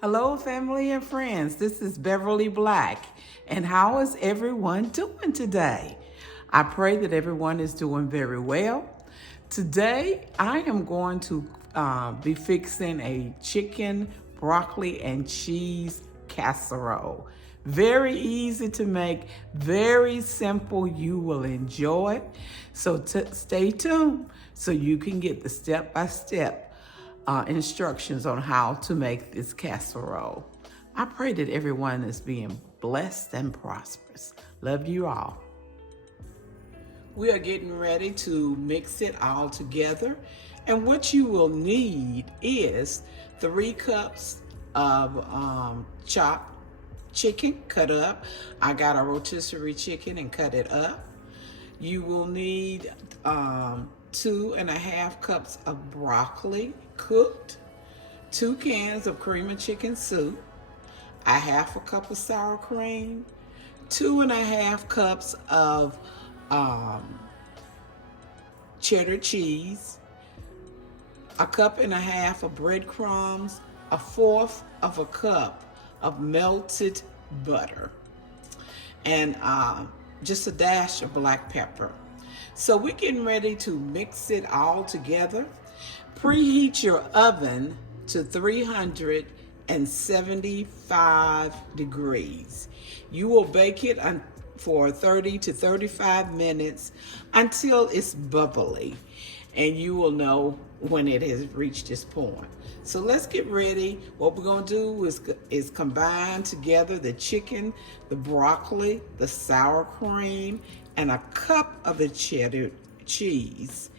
Hello, family and friends. This is Beverly Black. And how is everyone doing today? I pray that everyone is doing very well. Today, I am going to be fixing a chicken, broccoli, and cheese casserole. Very easy to make, very simple. You will enjoy it. So stay tuned so you can get the step-by-step instructions on how to make this casserole. I pray that everyone is being blessed and prosperous. Love you all. We are getting ready to mix it all together. And what you will need is 3 cups of chopped chicken cut up. I got a rotisserie chicken and cut it up. You will need 2.5 cups of broccoli cooked, 2 cans of cream of chicken soup, 1/2 cup of sour cream, 2.5 cups of cheddar cheese, 1.5 cups of breadcrumbs, 1/4 of a cup of melted butter, and just a dash of black pepper. So we're getting ready to mix it all together. Preheat your oven to 375 degrees. You will bake it for 30 to 35 minutes until it's bubbly, and you will know when it has reached this point. So let's get ready. What we're going to do is combine together the chicken, the broccoli, the sour cream, and a cup of the cheddar cheese.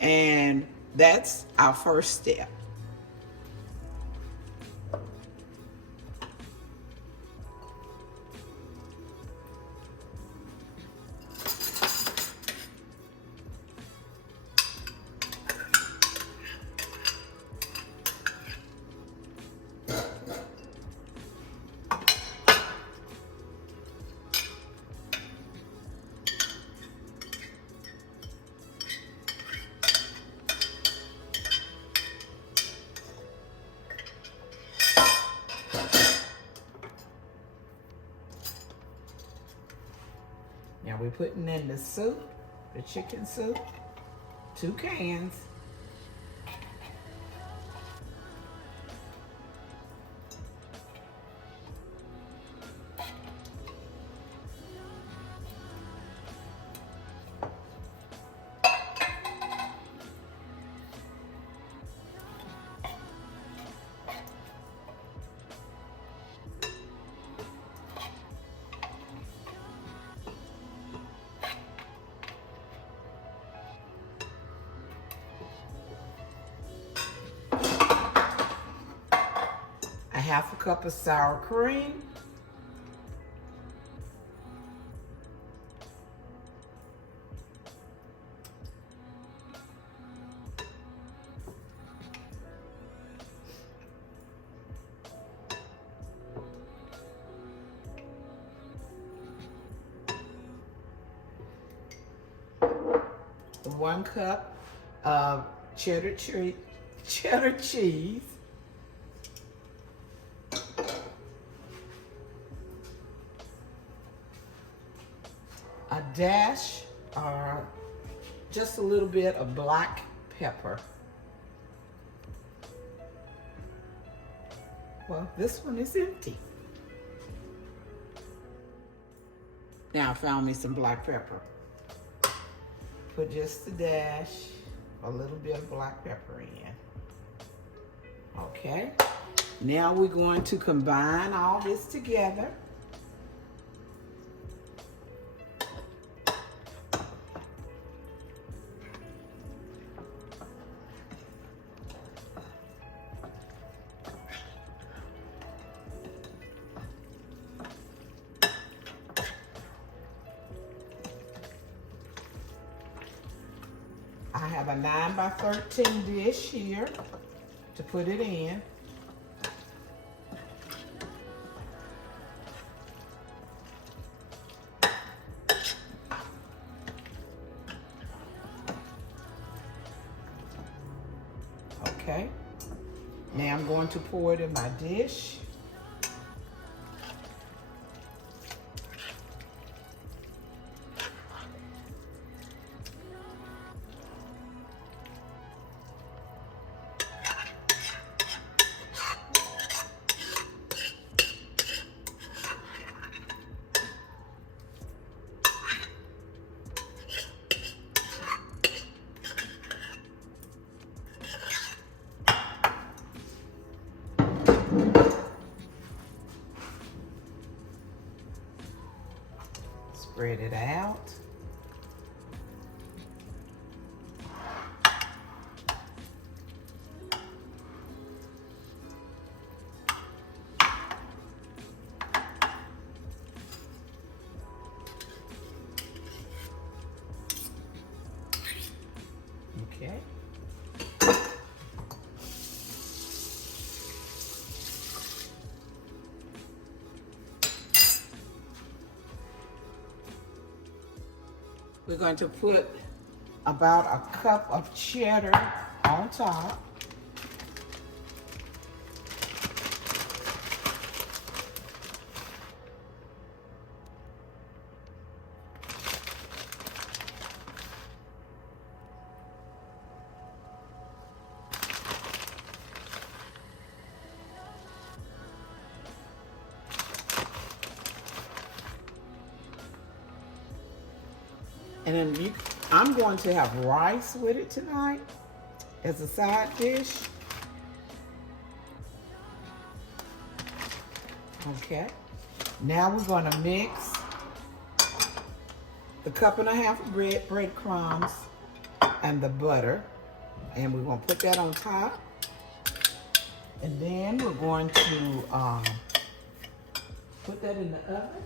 And that's our first step. Now we're putting in the soup, the chicken soup, 2 cans. A 1/2 cup of sour cream, the 1 cup of cheddar cheese, a dash or just a little bit of black pepper. Well, this one is empty. Now I found me some black pepper. Put just a dash, a little bit of black pepper in. Okay, now we're going to combine all this together. I have a 9 by 13 dish here to put it in. Okay, now I'm going to pour it in my dish. Spread it out. Okay. We're going to put about a cup of cheddar on top. And then I'm going to have rice with it tonight as a side dish. Okay. Now we're going to mix the cup and a half of breadcrumbs and the butter. And we're going to put that on top. And then we're going to put that in the oven.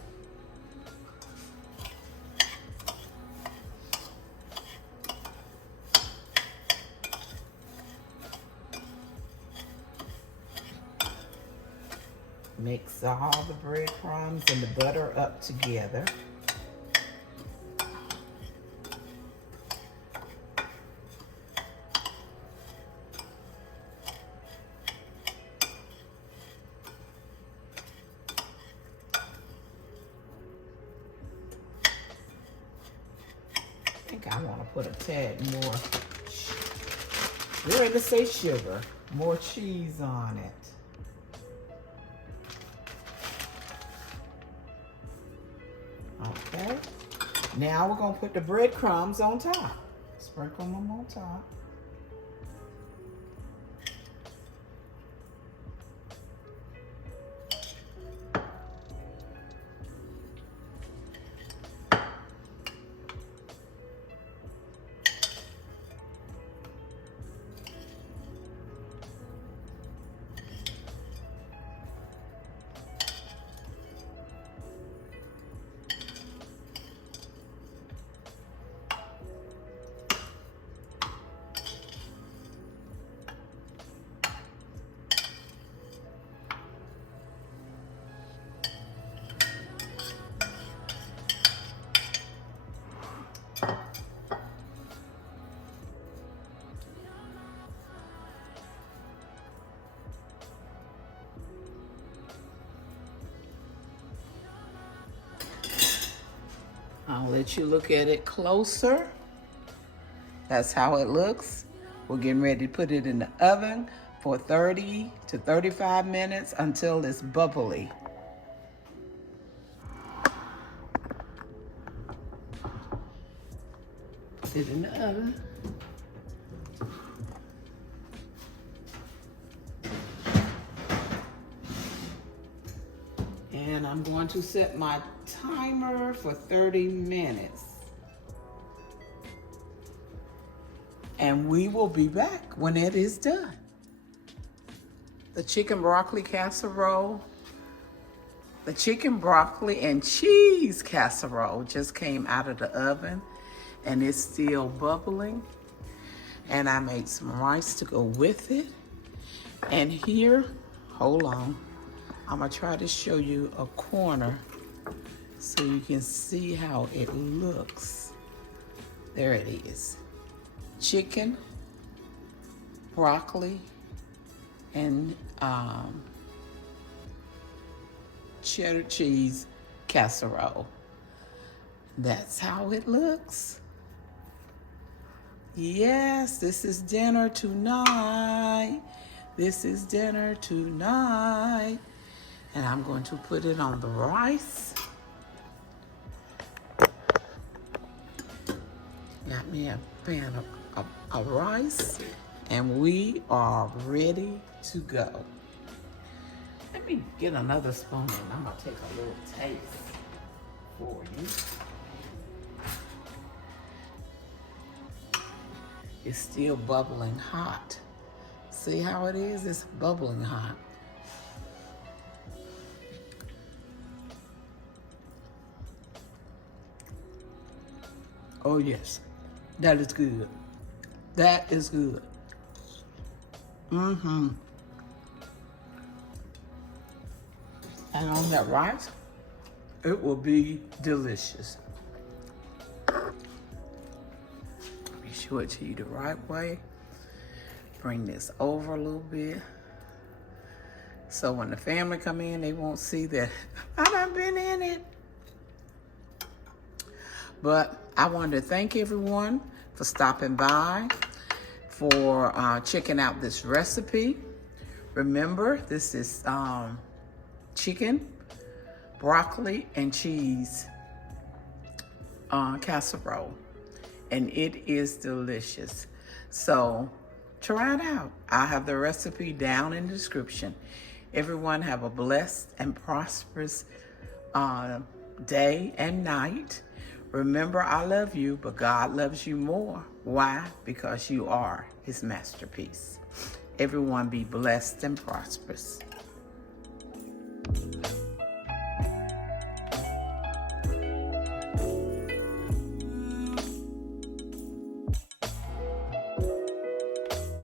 Mix all the breadcrumbs and the butter up together. I think I want to put a tad more, we're going to say sugar, more cheese on it. Okay, now we're going to put the breadcrumbs on top. Sprinkle them on top. I'll let you look at it closer. That's how it looks. We're getting ready to put it in the oven for 30 to 35 minutes until it's bubbly. Put it in the oven. And I'm going to set my timer for 30 minutes. And we will be back when it is done. The chicken broccoli casserole, the chicken broccoli and cheese casserole just came out of the oven and it's still bubbling. And I made some rice to go with it. And here, hold on. I'm gonna try to show you a corner so you can see how it looks. There it is. Chicken, broccoli, and cheddar cheese casserole. That's how it looks. Yes, this is dinner tonight. This is dinner tonight. And I'm going to put it on the rice. Got me a pan of rice, and we are ready to go. Let me get another spoon and I'm gonna take a little taste for you. It's still bubbling hot. See how it is? It's bubbling hot. Oh yes, that is good. That is good. Mm-hmm. And on that rice, it will be delicious. Be sure to eat the right way. Bring this over a little bit. So when the family come in, they won't see that I done been in it. But I wanted to thank everyone for stopping by, for checking out this recipe. Remember, this is chicken, broccoli, and cheese casserole. And it is delicious. So try it out. I have the recipe down in the description. Everyone have a blessed and prosperous day and night. Remember, I love you, but God loves you more. Why? Because you are his masterpiece. Everyone be blessed and prosperous.